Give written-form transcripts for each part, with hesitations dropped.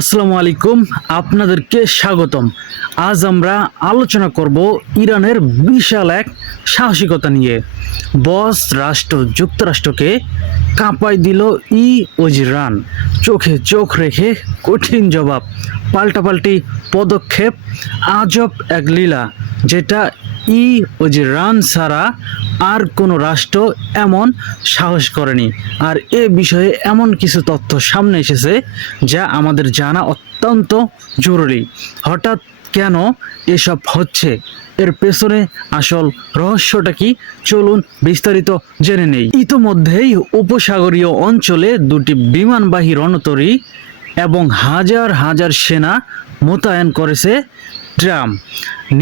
আসসালামু আলাইকুম, আপনাদেরকে স্বাগতম। আজ আমরা আলোচনা করব ইরানের বিশাল এক সাহসিকতা নিয়ে। বস রাষ্ট্র যুক্তরাষ্ট্রকে কাঁপায় দিল ইরান। চোখে চোখ রেখে কঠিন জবাব, পাল্টাপাল্টি পদক্ষেপ, আজব এক লীলা যেটা ইরান ছাড়া আর কোনো রাষ্ট্র এমন সাহস করেনি। আর এ বিষয়ে এমন কিছু তথ্য সামনে এসেছে যা আমাদের জানা অত্যন্ত জরুরি। হঠাৎ কেন এসব হচ্ছে, এর পেছনে আসল রহস্যটা কি, চলুন বিস্তারিত জেনে নেই। ইতোমধ্যেই উপসাগরীয় অঞ্চলে দুটি বিমানবাহী রণতরী এবং হাজার হাজার সেনা মোতায়েন করেছে ট্রাম্প।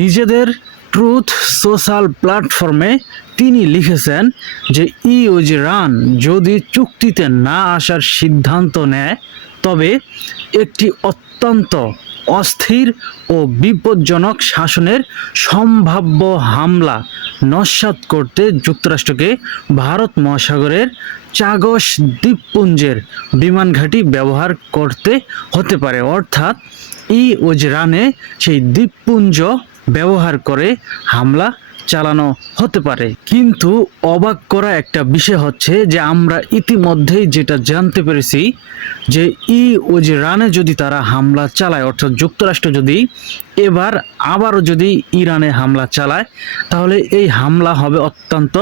নিজেদের ট্রুথ সোশ্যাল প্ল্যাটফর্মে তিনি লিখেছেন যে ইরান যদি চুক্তিতে না আসার সিদ্ধান্ত নেয় তবে একটি অত্যন্ত অস্থির ও বিপজ্জনক শাসনের সম্ভাব্য হামলা নস্যাৎ করতে যুক্তরাষ্ট্রকে ভারত মহাসাগরের চাগস দ্বীপপুঞ্জের বিমান ঘাঁটি ব্যবহার করতে হতে পারে। অর্থাৎ ইরানে সেই দ্বীপপুঞ্জ ব্যবহার করে হামলা চালানো হতে পারে। কিন্তু অবাক করা একটা বিষয় হচ্ছে যে আমরা ইতিমধ্যেই যেটা জানতে পেরেছি যে ইরানে যদি তারা হামলা চালায়, অর্থাৎ যুক্তরাষ্ট্র যদি এবার আবারও যদি ইরানে হামলা চালায়, তাহলে এই হামলা হবে অত্যন্ত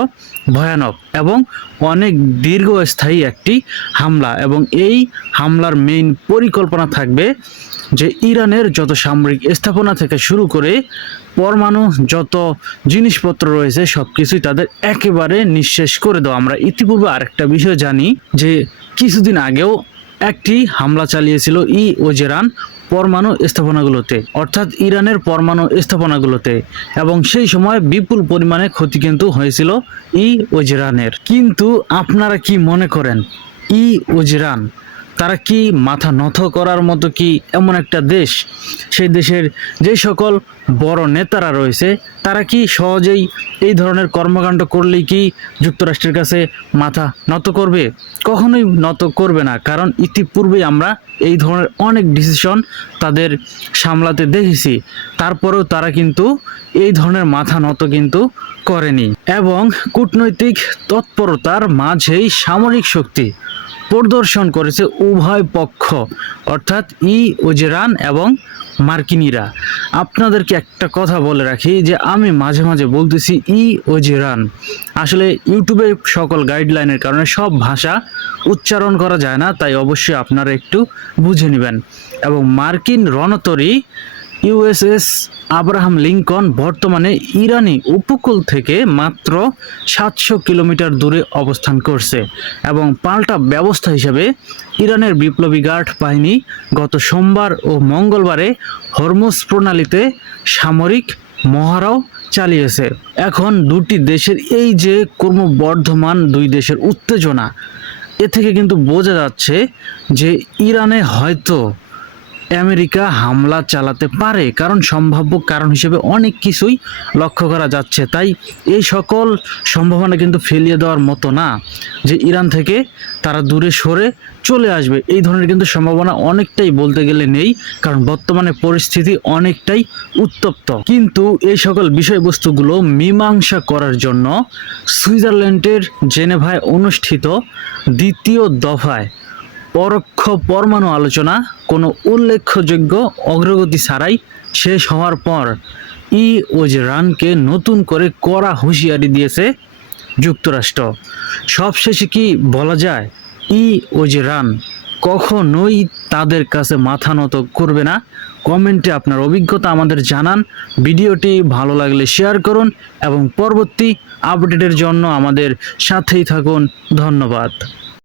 ভয়ানক এবং অনেক দীর্ঘস্থায়ী একটি হামলা। এবং এই হামলার মেইন পরিকল্পনা থাকবে যে ইরানের যত সামরিক স্থাপনা থেকে শুরু করে পরমাণু যত জিনিসপত্র রয়েছে সব কিছুই তাদের একেবারে নিঃশেষ করে দেওয়া। আমরা ইতিপূর্বে আরেকটা বিষয় জানি যে কিছুদিন আগেও একটি হামলা চালিয়েছিল ইরান পরমাণু স্থাপনাগুলোতে, অর্থাৎ ইরানের পরমাণু স্থাপনাগুলোতে, এবং সেই সময় বিপুল পরিমাণে ক্ষতি কিন্তু হয়েছিল ইরানের। কিন্তু আপনারা কি মনে করেন ইরান তারা কি মাথা নত করার মতো কি এমন একটা দেশ? সেই দেশের যে সকল বড় নেতারা রয়েছে তারা কি সহজেই এই ধরনের কর্মকাণ্ড করলেই কি যুক্তরাষ্ট্রের কাছে মাথা নত করবে? কখনোই নত করবে না, কারণ ইতিপূর্বেই আমরা এই ধরনের অনেক ডিসিশন তাদের সামলাতে দেখেছি। তারপরেও তারা কিন্তু এই ধরনের মাথা নত কিন্তু করেনি, এবং কূটনৈতিক তৎপরতার মাঝেই সামরিক শক্তি প্রদর্শন করেছে উভয় পক্ষ, অর্থাৎ ইরান এবং মার্কিনিরা। আপনাদেরকে একটা কথা বলে রাখি যে আমি মাঝে মাঝে বলতেছি ইরান, আসলে ইউটিউবে সকল গাইডলাইনের কারণে সব ভাষা উচ্চারণ করা যায় না, তাই অবশ্যই আপনারা একটু বুঝে নেবেন। এবং মার্কিন রণতরী ইউএসএস আব্রাহাম লিঙ্কন বর্তমানে ইরানি উপকূল থেকে মাত্র 700 কিলোমিটার দূরে অবস্থান করছে, এবং পাল্টা ব্যবস্থা হিসেবে ইরানের বিপ্লবী গার্ড বাহিনী গত সোমবার ও মঙ্গলবারে হরমুজ প্রণালীতে সামরিক মহড়াও চালিয়েছে। এখন দুটি দেশের এই যে ক্রমবর্ধমান দুই দেশের উত্তেজনা, এ থেকে কিন্তু বোঝা যাচ্ছে যে ইরানে হয়তো আমেরিকা হামলা চালাতে পারে, কারণ সম্ভাব্য কারণ হিসেবে অনেক কিছুই লক্ষ্য করা যাচ্ছে। তাই এই সকল সম্ভাবনা কিন্তু ফেলিয়ে দেওয়ার মতো না যে ইরান থেকে তারা দূরে সরে চলে আসবে, এই ধরনের কিন্তু সম্ভাবনা অনেকটাই বলতে গেলে নেই, কারণ বর্তমানে পরিস্থিতি অনেকটাই উত্তপ্ত। কিন্তু এই সকল বিষয়বস্তুগুলো মীমাংসা করার জন্য সুইজারল্যান্ডের জেনেভায় অনুষ্ঠিত দ্বিতীয় দফায় পরোক্ষ পরমাণু আলোচনা কোনো উল্লেখযোগ্য অগ্রগতি ছাড়াই শেষ হওয়ার পর ইরানকে নতুন করে কড়া হুঁশিয়ারি দিয়েছে যুক্তরাষ্ট্র। সবশেষে কি বলা যায়, ইরান কখনোই তাদের কাছে মাথা নত করবে না। কমেন্টে আপনার অভিজ্ঞতা আমাদের জানান। ভিডিওটি ভালো লাগলে শেয়ার করুন এবং পরবর্তী আপডেটের জন্য আমাদের সাথেই থাকুন। ধন্যবাদ।